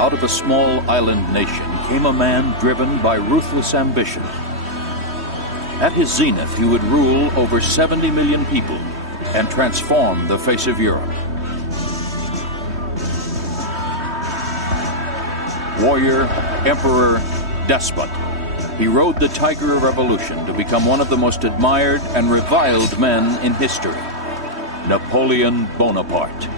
Out of a small island nation came a man driven by ruthless ambition. At his zenith, he would rule over 70 million people and transform the face of Europe. Warrior, emperor, despot, he rode the tiger of revolution to become one of the most admired and reviled men in history, Napoleon Bonaparte.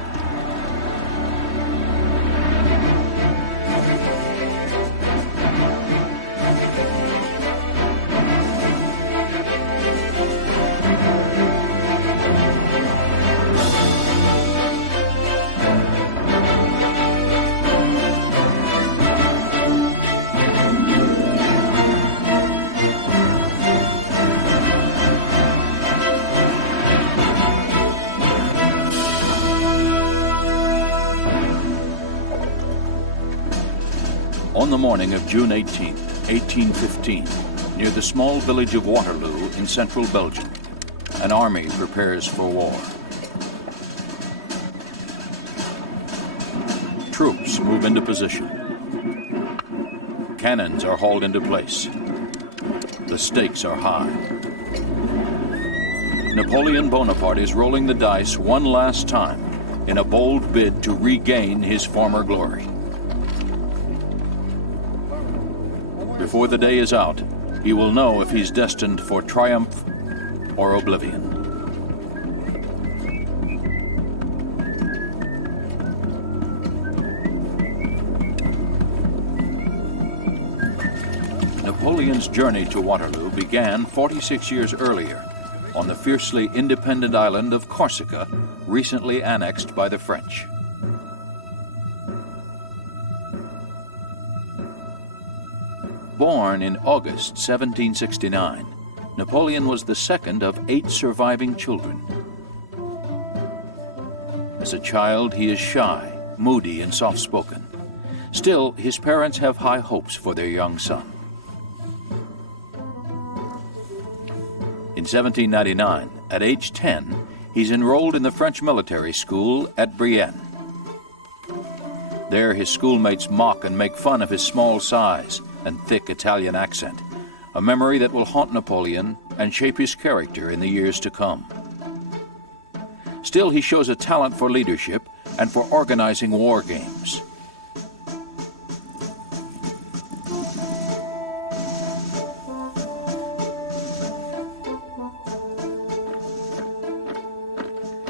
On the morning of June 18, 1815, near the small village of Waterloo in central Belgium, an army prepares for war. Troops move into position. Cannons are hauled into place. The stakes are high. Napoleon Bonaparte is rolling the dice one last time in a bold bid to regain his former glory. Before the day is out, he will know if he's destined for triumph or oblivion. Napoleon's journey to Waterloo began 46 years earlier on the fiercely independent island of Corsica, recently annexed by the French. Born in August 1769, Napoleon was the second of 8 surviving children. As a child, he is shy, moody, and soft-spoken. Still, his parents have high hopes for their young son. In 1799, at age 10, he's enrolled in the French military school at Brienne. There, his schoolmates mock and make fun of his small size and thick Italian accent, a memory that will haunt Napoleon and shape his character in the years to come. Still, he shows a talent for leadership and for organizing war games.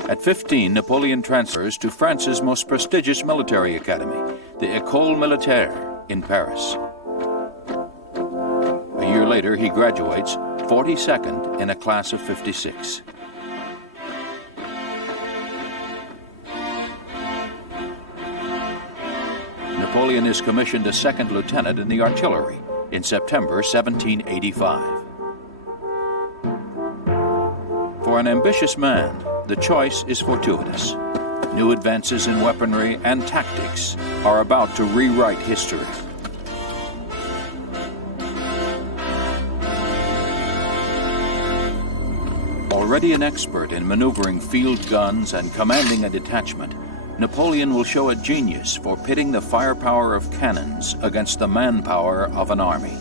At 15, Napoleon transfers to France's most prestigious military academy, the École Militaire in Paris. A year later, he graduates 42nd in a class of 56. Napoleon is commissioned a second lieutenant in the artillery in September 1785. For an ambitious man, the choice is fortuitous. New advances in weaponry and tactics are about to rewrite history. Already an expert in maneuvering field guns and commanding a detachment, Napoleon will show a genius for pitting the firepower of cannons against the manpower of an army.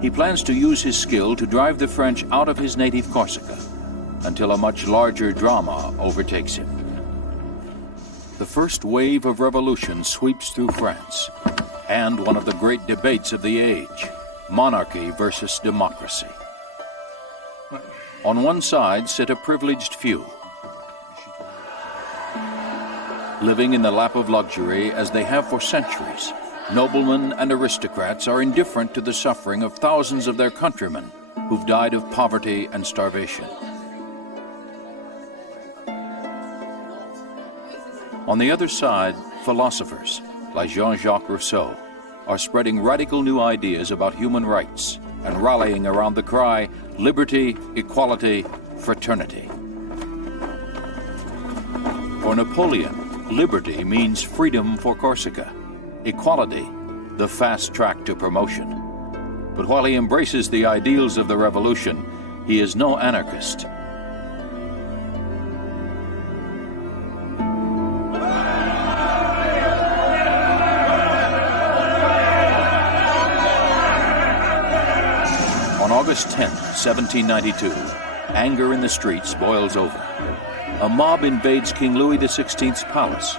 He plans to use his skill to drive the French out of his native Corsica until a much larger drama overtakes him. The first wave of revolution sweeps through France, and one of the great debates of the age, monarchy versus democracy. On one side sit a privileged few, living in the lap of luxury as they have for centuries. Noblemen and aristocrats are indifferent to the suffering of thousands of their countrymen who've died of poverty and starvation. On the other side, philosophers, like Jean-Jacques Rousseau, are spreading radical new ideas about human rights and rallying around the cry, liberty, equality, fraternity. For Napoleon, liberty means freedom for Corsica, equality, the fast track to promotion. But while he embraces the ideals of the revolution, he is no anarchist. August 10, 1792, anger in the streets boils over. A mob invades King Louis XVI's palace.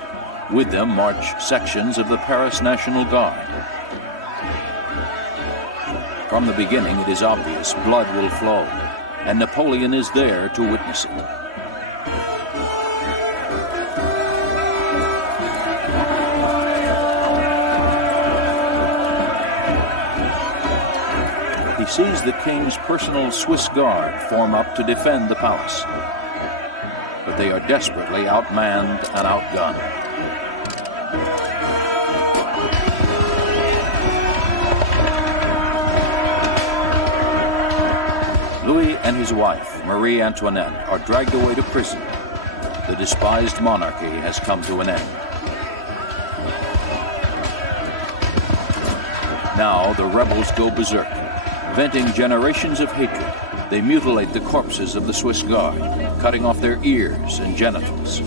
With them march sections of the Paris National Guard. From the beginning, it is obvious blood will flow, and Napoleon is there to witness it. He sees the king's personal Swiss Guard form up to defend the palace. But they are desperately outmanned and outgunned. Louis and his wife, Marie Antoinette, are dragged away to prison. The despised monarchy has come to an end. Now the rebels go berserk. Venting generations of hatred, they mutilate the corpses of the Swiss Guard, cutting off their ears and genitals.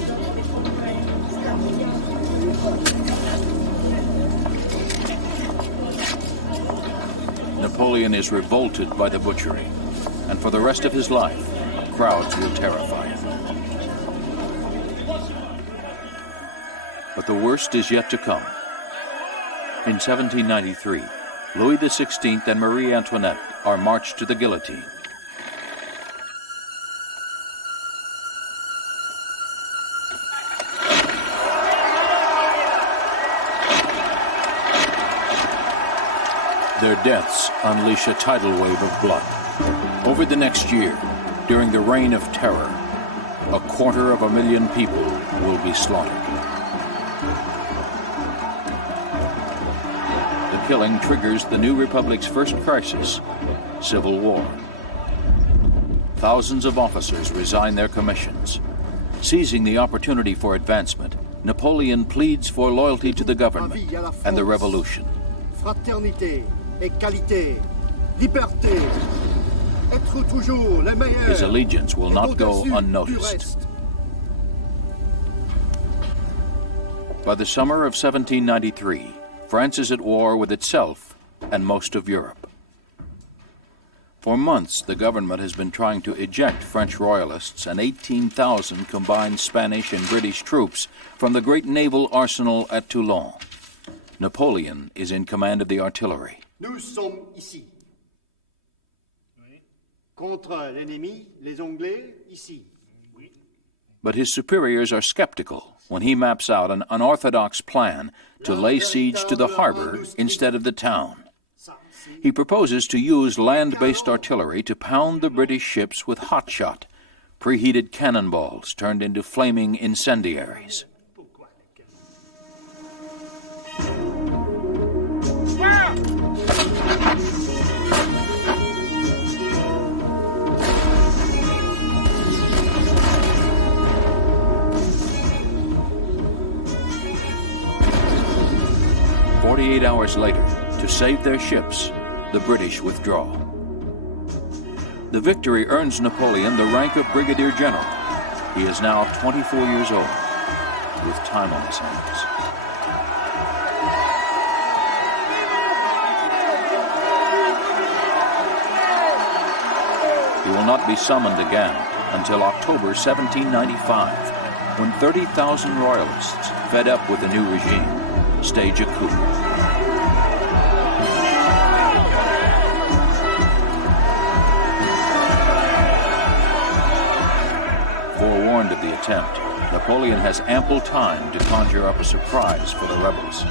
Napoleon is revolted by the butchery, and for the rest of his life, crowds will terrify him. But the worst is yet to come. In 1793, Louis XVI and Marie Antoinette are marched to the guillotine. Their deaths unleash a tidal wave of blood. Over the next year, during the Reign of Terror, 250,000 people will be slaughtered. The killing triggers the new republic's first crisis, civil war. Thousands of officers resign their commissions. Seizing the opportunity for advancement, Napoleon pleads for loyalty to the government and the revolution. Fraternité, égalité, liberté. Être toujours les meilleurs. His allegiance will not go unnoticed. By the summer of 1793, France is at war with itself and most of Europe. For months, the government has been trying to eject French royalists and 18,000 combined Spanish and British troops from the great naval arsenal at Toulon. Napoleon is in command of the artillery. Nous sommes ici. Contre l'ennemi, les Anglais, ici. But his superiors are skeptical when he maps out an unorthodox plan to lay siege to the harbor instead of the town. He proposes to use land-based artillery to pound the British ships with hot shot, preheated cannonballs turned into flaming incendiaries. "48 hours later, to save their ships, the British withdraw. The victory earns Napoleon the rank of Brigadier General. He is now 24 years old, with time on his hands. He will not be summoned again until October 1795, when 30,000 royalists, fed up with the new regime, stage a coup. Forewarned of the attempt, Napoleon has ample time to conjure up a surprise for the rebels.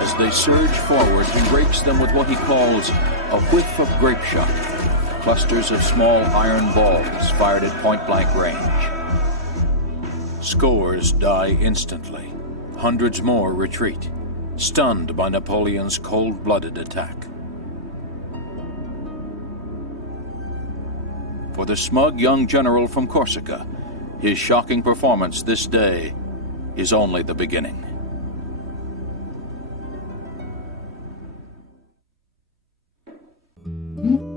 As they surge forward, he rakes them with what he calls a whiff of grape shot, clusters of small iron balls fired at point-blank range. Scores die instantly. Hundreds more retreat, stunned by Napoleon's cold-blooded attack. For the smug young general from Corsica, his shocking performance this day is only the beginning. Mm-hmm.